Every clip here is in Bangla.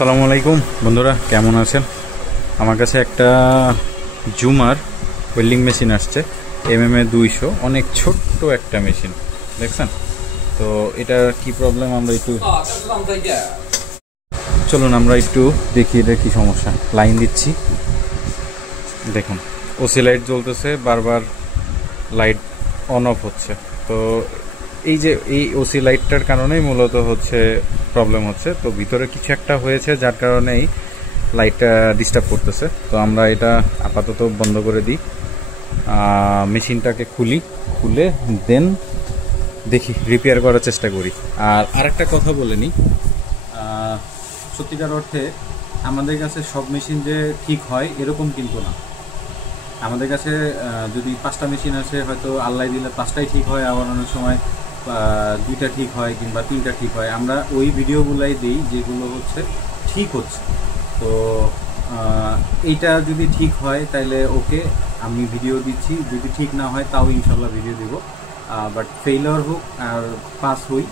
আসসালামু আলাইকুম বন্ধুরা, কেমন আছেন? আমার কাছে একটা জুমার ওয়েল্ডিং মেশিন আসছে, MMA 200, অনেক ছোট্ট একটা মেশিন, দেখছেন তো। এটা কি প্রবলেম আমরা একটু চলুন আমরা একটু দেখি এটা কি সমস্যা। লাইন দিচ্ছি, দেখুন ওসি লাইট জ্বলতেছে, বারবার লাইট অন অফ হচ্ছে। তো এই যে এই ওসি লাইটটার কারণেই মূলত হচ্ছে প্রবলেম হচ্ছে। তো ভিতরে কিছু একটা হয়েছে যার কারণেই লাইটটা ডিস্টার্ব করতেছে। তো আমরা এটা আপাতত বন্ধ করে দিই, মেশিনটাকে খুলে দেন দেখি রিপেয়ার করার চেষ্টা করি। আর আরেকটা কথা বলে নিই, সত্যিকার অর্থে আমাদের কাছে সব মেশিন যে ঠিক হয় এরকম কিন্তু না। আমাদের কাছে যদি 5টা মেশিন আসে, হয়তো আল্লাহ দিলে 5টাই ঠিক হয়, আবার অনেক সময় 2টা ঠিক হয় কিংবা 3টা ঠিক হয়। আমরা ওই ভিডিওগুলাই দিই যেগুলো হচ্ছে ঠিক হচ্ছে। তো এইটা যদি ঠিক হয় তাহলে ওকে, আমি ভিডিও দিচ্ছি। যদি ঠিক না হয় তাও ইনশাল্লাহ ভিডিও দেবো। বাট ফেইলিওর হোক আর পাস হই,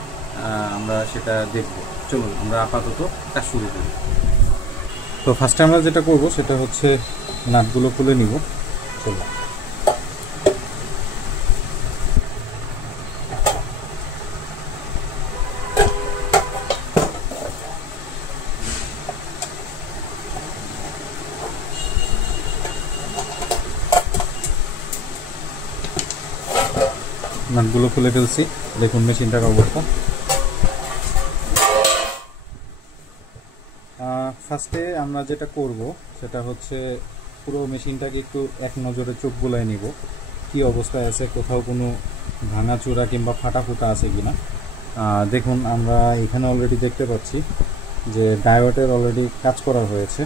আমরা সেটা দেখব। চলুন আমরা আপাতত কাজ শুরু করি। তো ফার্স্টে আমরা যেটা করব সেটা হচ্ছে নাটগুলো খুলে নিব। চলো নাটগুলো খুলে ফেলছি, দেখুন মেশিনটার অবস্থা। ফার্স্টে আমরা যেটা করব সেটা হচ্ছে পুরো মেশিনটাকে একটু এক নজরে চোখ বুলায় নিব, কি অবস্থায় আছে, কোথাও কোনো ভাঙাচোরা কিংবা ফাটাফুটা আছে কিনা। দেখুন আমরা এখানে অলরেডি দেখতে পাচ্ছি যে ডায়োডের অলরেডি কাজ করা হয়েছে।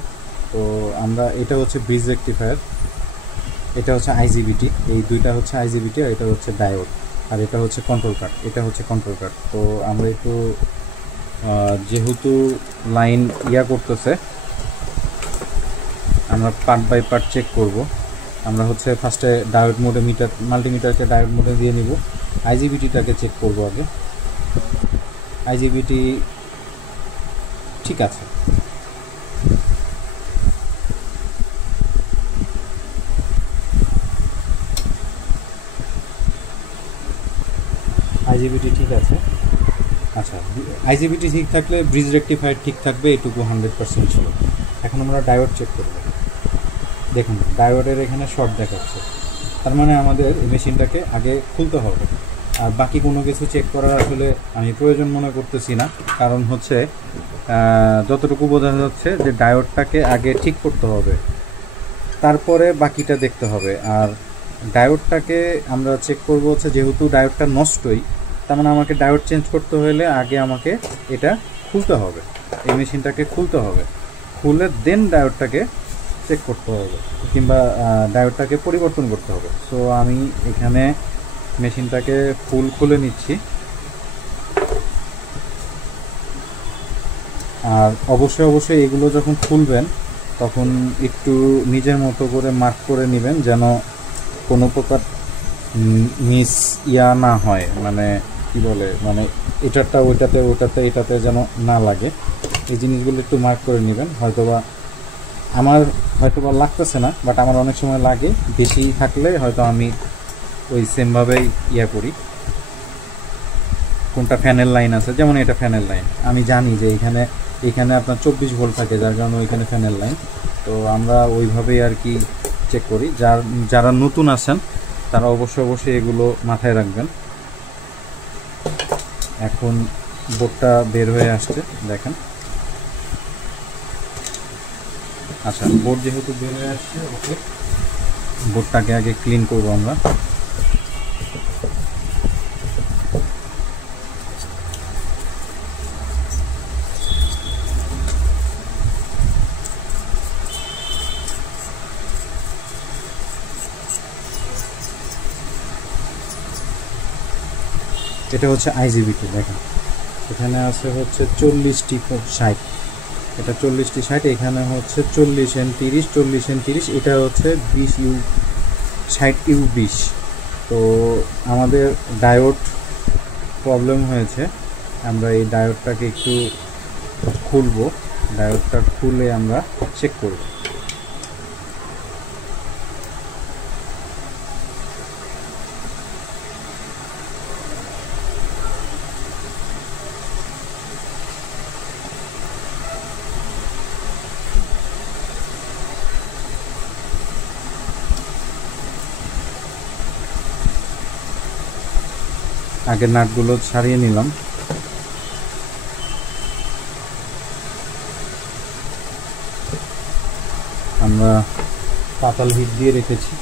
তো আমরা এটা হচ্ছে ব্রিজ রেকটিফায়ার, এটা হচ্ছে IGBT, এই দুইটা হচ্ছে IGBT, আর এটা হচ্ছে ডায়োড, আর এটা হচ্ছে কন্ট্রোল কার্ড, এটা হচ্ছে কন্ট্রোল কার্ড। তো আমরা একটু যেহেতু লাইন করতেছে, আমরা পার্ট বাই পার্ট চেক করব। আমরা হচ্ছে ফার্স্টে ডায়োড মোডে মাল্টিমিটারকে ডায়োড মোডে দিয়ে নিব। IGBTটাকে চেক করব আগে। IGBT ঠিক আছে, IGBT ঠিক আছে। আচ্ছা, IGBT ঠিক থাকলে ব্রিজ রেকটিফায়ার ঠিক থাকবে, এটুকু 100% ছিল। এখন আমরা ডায়োড চেক করব। দেখুন ডায়োডের এখানে শর্ট দেখাচ্ছে, তার মানে আমাদের এই মেশিনটাকে আগে খুলতে হবে। আর বাকি কোনো কিছু চেক করার আসলে আমি প্রয়োজন মনে করতেছি না, কারণ হচ্ছে যতটুকু বোঝা যাচ্ছে যে ডায়োডটাকে আগে ঠিক করতে হবে, তারপরে বাকিটা দেখতে হবে। আর ডায়োডটাকে আমরা চেক করবো হচ্ছে, যেহেতু ডায়োডটা নষ্টই, তার মানে আমাকে ডায়োড চেঞ্জ করতে হলে আগে আমাকে এটা খুলতে হবে, এই মেশিনটাকে খুলতে হবে, খুলে দেন ডায়োডটাকে চেক করতে হবে কিংবা ডায়োডটাকে পরিবর্তন করতে হবে। সো আমি এখানে মেশিনটাকে খুলে নিচ্ছি। আর অবশ্যই এগুলো যখন খুলবেন তখন একটু নিজের মতো করে মার্ক করে নেবেন, যেন কোনো প্রকার মিস না হয়, মানে কি বলে, মানে এটারটা ওটাতে এটাতে যেন না লাগে। এই জিনিসগুলো একটু মার্ক করে নেবেন। হয়তোবা আমার লাগতেছে না, বাট আমার অনেক সময় লাগে। বেশি থাকলে হয়তো আমি ওই সেমভাবেই করি। কোনটা ফ্যানের লাইন আছে, যেমন এটা ফ্যানের লাইন, আমি জানি যে এখানে আপনার 24 ভোল্ট থাকে, যার কারণে ওইখানে ফ্যানের লাইন। তো আমরা ওইভাবেই আর কি চেক করি। যারা নতুন আছেন তারা অবশ্যই এগুলো মাথায় রাখবেন। এখন বোর্ডটা বের হয়ে আসছে, দেখেন। আচ্ছা, বোর্ড যেহেতু বের হয়ে আসছে, ওকে, বোর্ডটাকে আগে ক্লিন করবো আমরা। এটা হচ্ছে IGBT, দেখেন এখানে আছে হচ্ছে 40টি 60, এটা 40টি 60, এখানে হচ্ছে 40N30, 40N30, এটা হচ্ছে 20U 60U20। তো আমাদের ডায়োড প্রবলেম হয়েছে, আমরা এই ডায়োডটাকে একটু খুলবো, ডায়োডটা খুলে আমরা চেক করব। আগের নাটগুলো ছাড়িয়ে নিলাম। আমরা পাতাল হিট দিয়ে রেখেছি।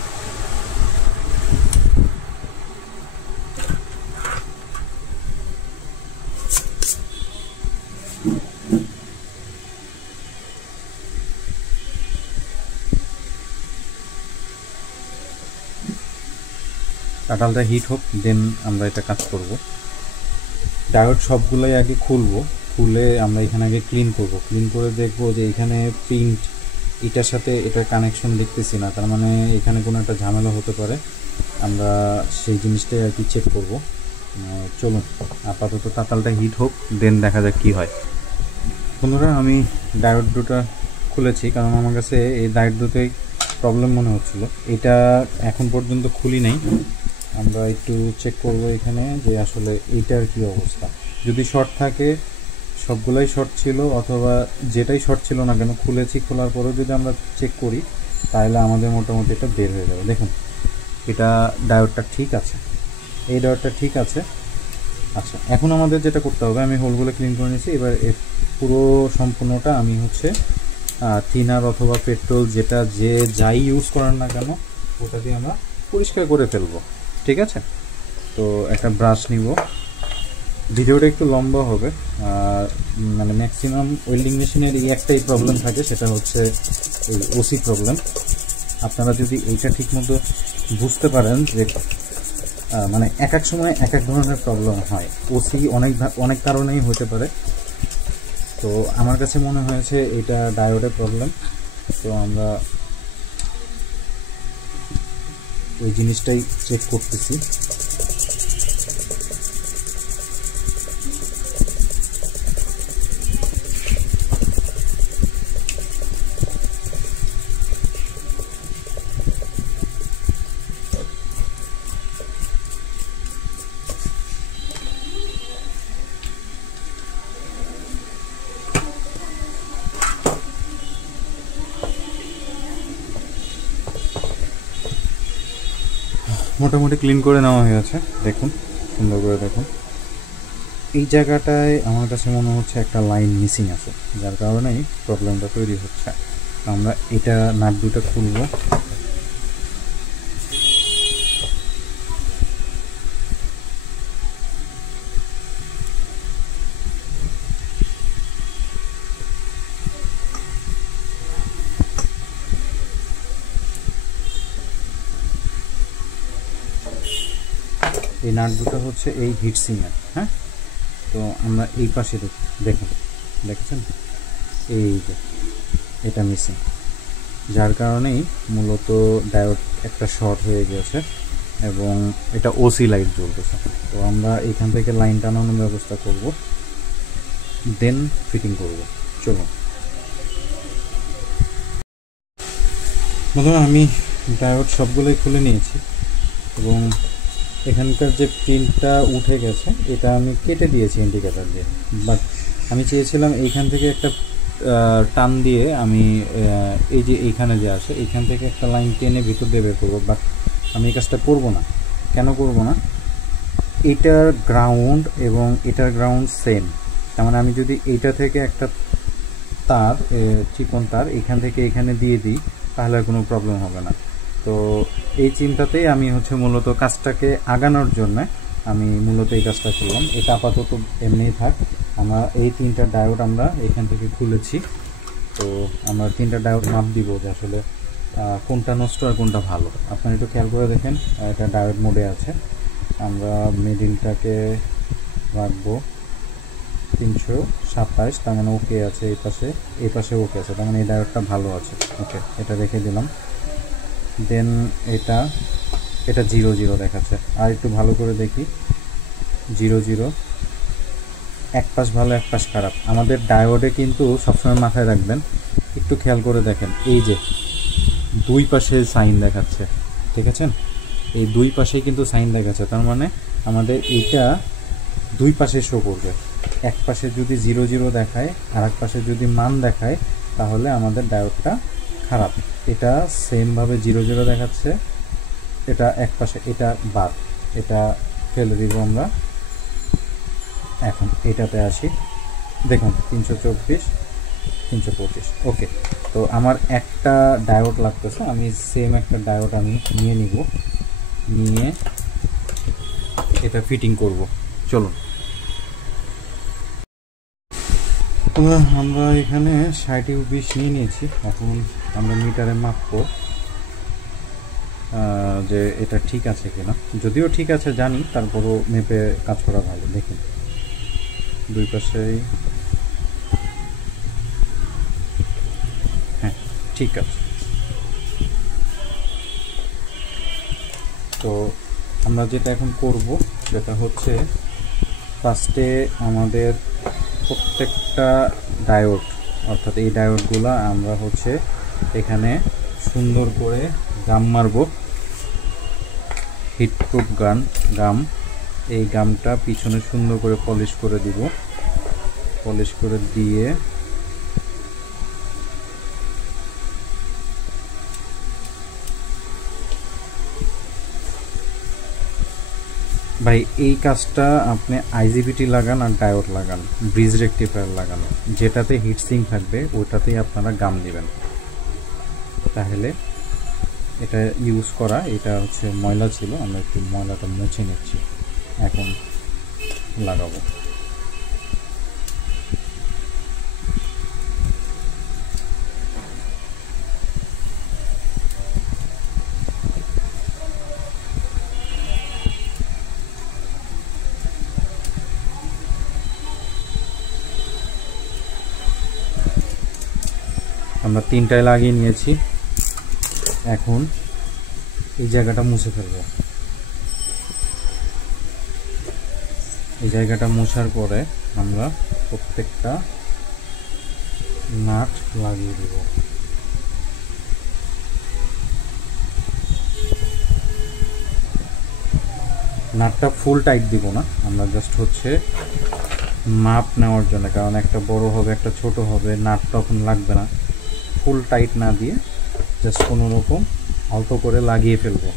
পাতালটা হিট হোক, দেন আমরা এটা কাজ করব। ডায়োড সবগুলোই আগে খুলে আমরা এখানে আগে ক্লিন করব। ক্লিন করে দেখব যে এখানে প্রিন্ট এটার সাথে এটার কানেকশন দেখতেছি না, তার মানে এখানে কোনো একটা ঝামেলা হতে পারে। আমরা সেই জিনিসটাই আর কি চেক করব। চলুন আপাতত তাতালটা হিট হোক, দেন দেখা যাক কী হয়। বন্ধুরা, আমি ডায়োড দুটো খুলেছি, কারণ আমার কাছে এই ডায়োড দুটোই প্রবলেম মনে হচ্ছিল। এটা এখন পর্যন্ত খুলি নাই। আমরা একটু চেক করব এখানে যে আসলে এইটার কি অবস্থা। যদি শর্ট থাকে, সবগুলাই শর্ট ছিল, অথবা যেটাই শর্ট ছিল না কেন খুলেছি, খোলার পরেও যদি আমরা চেক করি তাহলে আমাদের মোটামুটি এটা বের হয়ে যাবে। দেখুন, এটা ডায়োডটা ঠিক আছে, এই ডায়োডটা ঠিক আছে। আচ্ছা, এখন আমাদের যেটা করতে হবে, আমি হোলগুলো ক্লিন করে নিয়েছি। এবার পুরো সম্পূর্ণটা আমি থিনার অথবা পেট্রোল যে যাই ইউজ করার না কেন ওটা দিয়ে আমরা পরিষ্কার করে ফেলবো। ঠিক আছে, তো একটা ব্রাশ নিব। ভিডিওটা একটু লম্বা হবে, মানে ম্যাক্সিমাম ওয়েল্ডিং মেশিনের এই একটাই প্রবলেম থাকে, সেটা হচ্ছে এই ওসি প্রবলেম। আপনারা যদি এইটা ঠিকমতো বুঝতে পারেন যে মানে এক এক সময় এক এক ধরনের প্রবলেম হয়, ওসি অনেক কারণেই হতে পারে। তো আমার কাছে মনে হয়েছে এটা ডায়োডের প্রবলেম। তো আমরা ওই জিনিসটাই চেক করতেছি। মোটামুটি ক্লিন করে নেওয়া হয়েছে। দেখুন, সুন্দর করে দেখুন। এই জায়গাটায় আমার কাছে মনে হচ্ছে একটা লাইন মিসিং আছে, যার কারণেই প্রবলেমটা তৈরি হচ্ছে। আমরা এটা নাট দুটো খুলব। এই নাট দুটো হচ্ছে এই হিট সিঙ্গার। হ্যাঁ, তো আমরা এই পাশে দেখেছেন এই যে এটা মিসিং, যার কারণেই মূলত ডায়োড একটা শর্ট হয়ে গেছে এবং এটা ওসি লাইট জ্বলতেছে। তো আমরা এখান থেকে লাইন টানানোর ব্যবস্থা করব, দেন ফিটিং করব। চলুন বন্ধুরা, আমি ডায়োড সবগুলোই খুলে নিয়েছি এবং এখানকার যে প্রিন্টটা উঠে গেছে এটা আমি কেটে দিয়েছি ইন্ডিকেটার দিয়ে। বাট আমি চেয়েছিলাম এইখান থেকে একটা টান দিয়ে আমি এই যে এইখানে যে আসে এইখান থেকে একটা লাইন টেনে ভিতর দিয়ে বের করবো। বাট আমি এই কাজটা করব না। কেন করব না? এটার গ্রাউন্ড এবং এটার গ্রাউন্ড সেম, তার মানে আমি যদি এইটা থেকে একটা তার চিকন তার এখান থেকে এখানে দিয়ে দিই তাহলে আর কোনো প্রবলেম হবে না। তো এই চিন্তাতেই আমি মূলত কাজটাকে আগানোর জন্য আমি মূলত এই কাজটা করলাম। এটা আপাতত এমনিই থাক। আমরা এই তিনটা ডায়োড আমরা এখান থেকে খুলেছি। তো আমরা তিনটা ডায়োড মাপ দিব যে আসলে কোনটা নষ্ট আর কোনটা ভালো। আপনারা একটু খেয়াল করে দেখেন, এটা ডায়োড মোডে আছে। আমরা মিডিলটাকে রাখবো 327, তার মানে ওকে আছে। এই পাশে ওকে আছে, তার মানে এই ডায়োডটা ভালো আছে। ওকে, এটা রেখে দিলাম। দেন এটা 0 0 দেখাচ্ছে। আর একটু ভালো করে দেখি, 0 0 এক পাশ ভালো এক পাশ খারাপ। আমাদের ডায়োডে কিন্তু সবসময় মাথায় রাখবেন, একটু খেয়াল করে দেখেন, এই যে দুই পাশে সাইন দেখাচ্ছে, ঠিক আছে, এই দুই পাশেই কিন্তু সাইন দেখাচ্ছে, তার মানে আমাদের এইটা দুই পাশে শো করবে। এক পাশে যদি 0 0 দেখায় আর এক পাশে যদি মান দেখায় তাহলে আমাদের ডায়োডটা খারাপ। এটা সেমভাবে 0 0 দেখাচ্ছে, এটা এক পাশে, এটা বাদ, এটা ফেলে দিব আমরা। এখন এটাতে আসি, দেখুন 324 325। ওকে, তো আমার একটা ডায়োড লাগতেছে, আমি সেম একটা ডায়োড আমি নিয়ে নিব, নিয়ে এটা ফিটিং করব। চলুন, আমরা এখানে 60-20 নিয়ে নিয়েছি। এখন আমরা মিটারে মাপবো যে এটা ঠিক আছে কিনা। যদিও ঠিক আছে জানি, তারপরও মেপে কাজ করা ভালো। দেখুন দুই পাশেই, হ্যাঁ ঠিক আছে। তো আমরা যেটা এখন করব সেটা হচ্ছে, ফার্স্টে আমাদের প্রত্যেকটা ডায়োড, অর্থাৎ এই ডায়োডগুলো আমরা হচ্ছে এখানে সুন্দর করে গাম মারব, হিটপ্রুফ গাম। এই গামটা পিছনে সুন্দর করে পলিশ করে দিব, পলিশ করে দিয়ে ভাই এই কাজটা আপনি আইজিবিটি লাগান আর ডায়োড লাগান, ব্রিজ রেকটিফায়ার লাগান, যেটাতে হিটসিঙ্ক থাকবে ওটাতেই আপনারা গাম দিবেন। তাহলে এটা ইউজ করা, এটা হচ্ছে ময়লা ছিল, আমরা একটু ময়লাটা মুছে নিচ্ছি, এখন লাগাবো। আমরা 3টায় লাগিয়ে নিয়েছি, এখন এই জায়গাটা মুছে ফেলবো। এই জায়গাটা মোছার পরে আমরা প্রত্যেকটা নাট লাগিয়ে দেব। নাটটা ফুল টাইট দিব না, আমরা জাস্ট হচ্ছে মাপ নেওয়ার জন্য, কারণ একটা বড় হবে একটা ছোট হবে, নাট তখন লাগবে না। ফুল টাইট না দিয়ে জাস্ট কোনো রকম অল্প করে লাগিয়ে ফেলবো।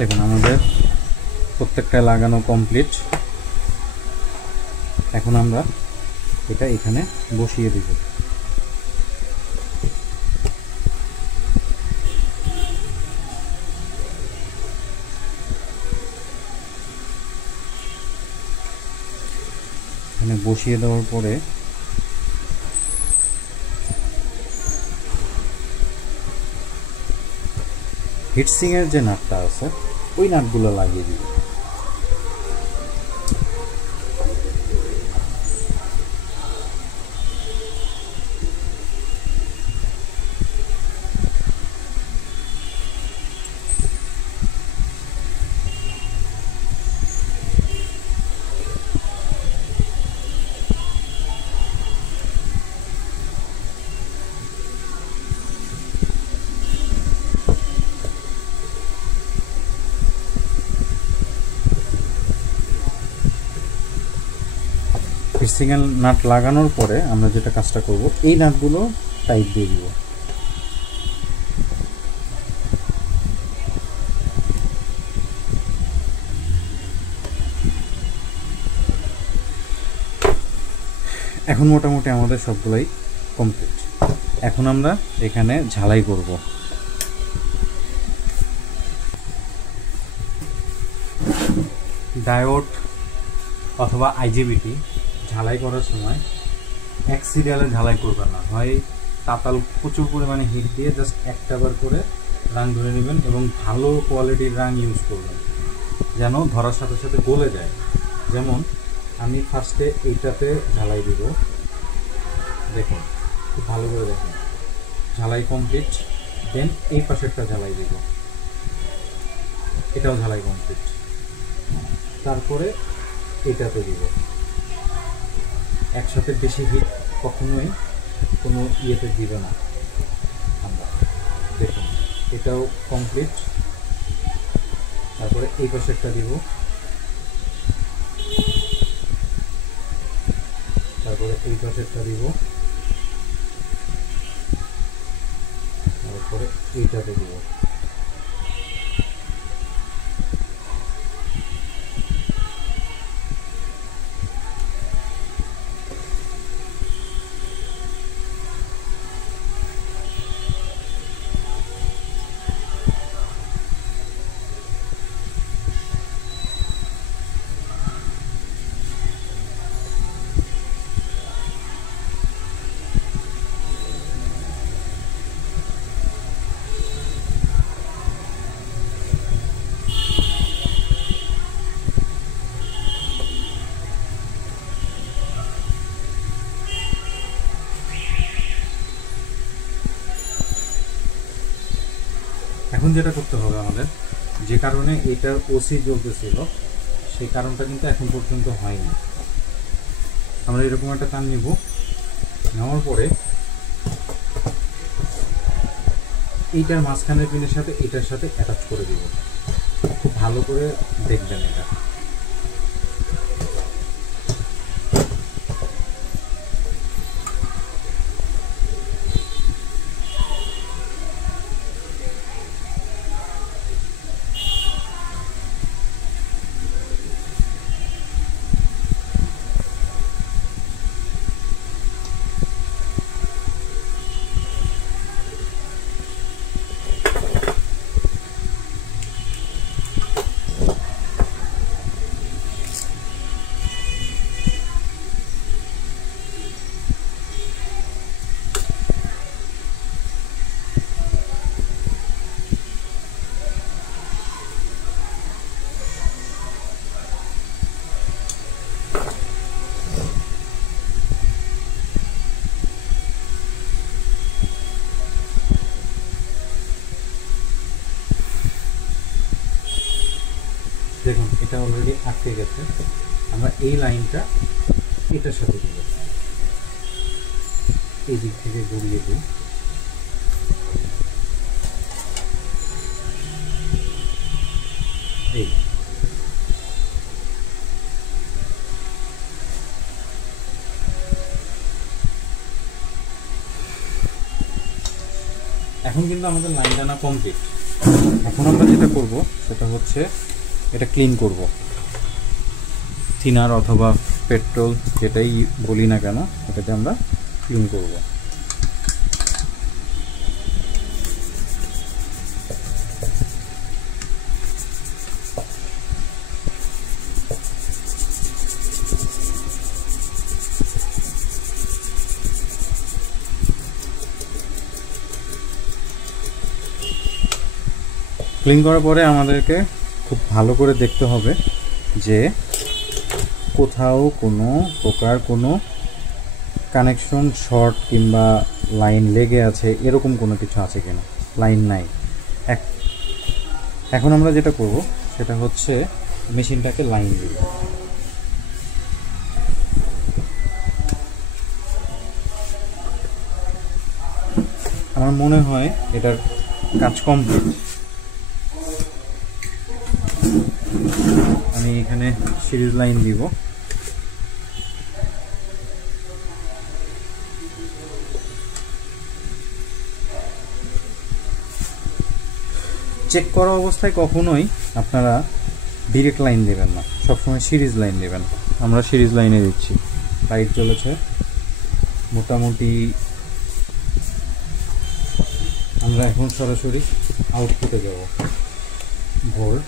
দেখুন আমাদের প্রত্যেকটা লাগানো কমপ্লিট। এখন আমরা এটা এখানে বসিয়ে দিব। এখানে বসিয়ে দেওয়ার পরে হিটসিংয়ের যে নাটটা আছে ওই নাটগুলো লাগিয়ে দিব। হিটসিংয়ের নাট লাগানোর পরে আমরা যেটা কাজটা করব, এই নাটগুলো টাইট দিয়ে দিব। এখন মোটামুটি আমাদের সবগুলাই কমপ্লিট। এখন আমরা এখানে ঝালাই করব। ডায়োড অথবা আইজিবিটি ঝালাই করার সময় এক সিরিয়ালে ঝালাই করবেন না, হয় তাতাল প্রচুর পরিমাণে হিট দিয়ে জাস্ট একটাবার করে রাং ধরে নেবেন এবং ভালো কোয়ালিটির রাং ইউজ করবেন যেন ধরার সাথে সাথে গলে যায়। যেমন আমি ফার্স্টে এইটাতে ঝালাই দিব, দেখুন খুব ভালো করে দেখুন, ঝালাই কমপ্লিট। দেন এই পাশেরটা ঝালাই দিব, এটাও ঝালাই কমপ্লিট। তারপরে এটাতে দিব। একসাথে বেশি হিট কখনোই কোনো ইয়েতে দিবে না আমরা। দেখুন এটাও কমপ্লিট। তারপরে এই পাশেরটা দিব, তারপরে এই পাশেরটা দিব, তারপরে এইটাতে দিব। এখন যেটা করতে হবে আমাদের, যে কারণে এটার ওসি জ্বলতেছিল সেই কারণটা কিন্তু এখন পর্যন্ত হয়নি। আমরা এরকম একটা তার নিব, নেওয়ার পরে এইটার মাঝখানের পিনের সাথে এটার সাথে অ্যাটাচ করে দিব। খুব ভালো করে দেখবেন এটা। দেখুন এটা অলরেডি আটকে গেছে। আমরা এই লাইনটা এটার সাথে দিব, এই দিক থেকে ঘুরিয়ে দিই। এই এখন কিন্তু আমাদের লাইন টানা কমপ্লিট। এখন আমরা যেটা করব সেটা হচ্ছে এটা ক্লিন করব। থিনার অথবা পেট্রোল যেটাই বলি না কেন, এটাতে আমরা ক্লিন করব। ক্লিন করার পরে আমাদেরকে খুব ভালো করে দেখতে হবে যে কোথাও কোনো প্রকার কোনো কানেকশন শর্ট কিংবা লাইন লেগে আছে এরকম কোনো কিছু আছে কিনা। লাইন নাই। এখন আমরা যেটা করব সেটা হচ্ছে মেশিনটাকে লাইন দিব। আমার মনে হয় এটার কাজ কমপ্লিট। আমি এখানে সিরিজ লাইন দিব। চেক করা অবস্থায় কখনোই আপনারা ডাইরেক্ট লাইন দেবেন না, সবসময় সিরিজ লাইন দেবেন। আমরা সিরিজ লাইনে দিচ্ছি। লাইট জ্বলেছে, মোটামুটি আমরা এখন সরাসরি আউটপুটে যাব। ভোল্ট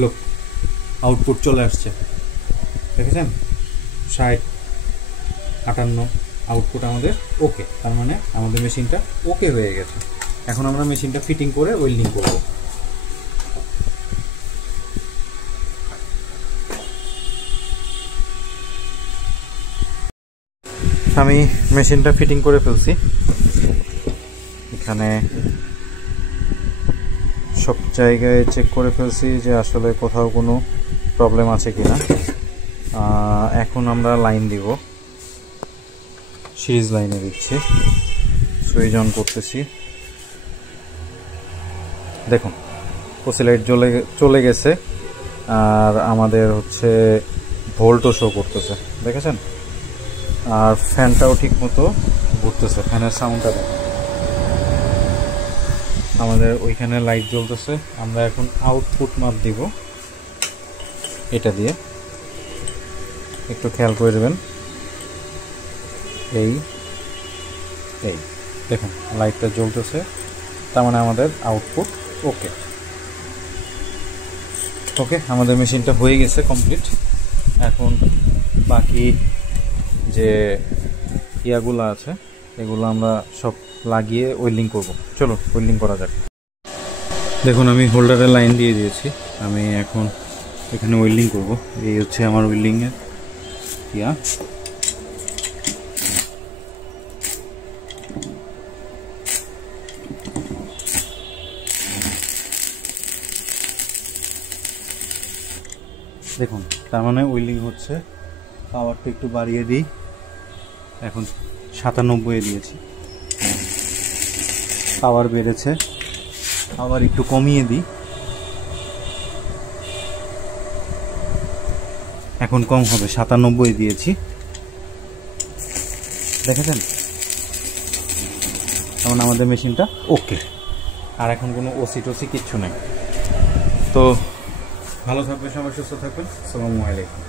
লোক আউটপুট চলে আসছে, দেখেছেন 60, 58 আউটপুট আমাদের ওকে। তার মানে আমাদের মেশিনটা ওকে হয়ে গেছে। এখন আমরা মেশিনটা ফিটিং করে ওয়েল্ডিং করব। আমি মেশিনটা ফিটিং করে ফেলছি। এখানে সব জায়গায় চেক করে ফেলছি যে আসলে কোথাও কোনো প্রবলেম আছে কিনা। এখন আমরা লাইন দিব, সিরিজ লাইনে দিচ্ছি, সুইচ অন করতেছি। দেখুন ওসিলাইট চলে গেছে, আর আমাদের হচ্ছে ভোল্টও শো করতেছে, দেখেছেন? আর ফ্যানটাও ঠিক মতো ঘুরতেছে, ফ্যানের সাউন্ডটা দেখুন। আমাদের ওইখানে লাইট জ্বলতেছে। আমরা এখন আউটপুট মাপ দিব এটা দিয়ে, একটু খেয়াল করে দেবেন। এই দেখুন লাইটটা জ্বলতেছে, তার মানে আমাদের আউটপুট ওকে। আমাদের মেশিনটা হয়ে গেছে কমপ্লিট। এখন বাকি যে ইয়াগুলো আছে এগুলো আমরা সব লাগিয়ে ওয়েল্ডিং করব। চলো ওয়েল্ডিং করা যাক। দেখুন আমি হোল্ডারে লাইন দিয়ে দিয়েছি, আমি এখন এখানে ওয়েল্ডিং করব। এই হচ্ছে আমার ওয়েল্ডিংয়ের ইয়া। দেখুন তার মানে ওয়েল্ডিং হচ্ছে। পাওয়ারটা একটু বাড়িয়ে দিই, এখন 97 দিয়েছি, পাওয়ার বেড়েছে। আবার একটু কমিয়ে দিই, এখন কম হবে, 97 দিয়েছি, দেখেছেন? এখন আমাদের মেশিনটা ওকে। আর এখন কোনো ওসি টোসি কিচ্ছু নেই। তো ভালো থাকবেন, সবাই সুস্থ থাকবেন। আসসালামু আলাইকুম।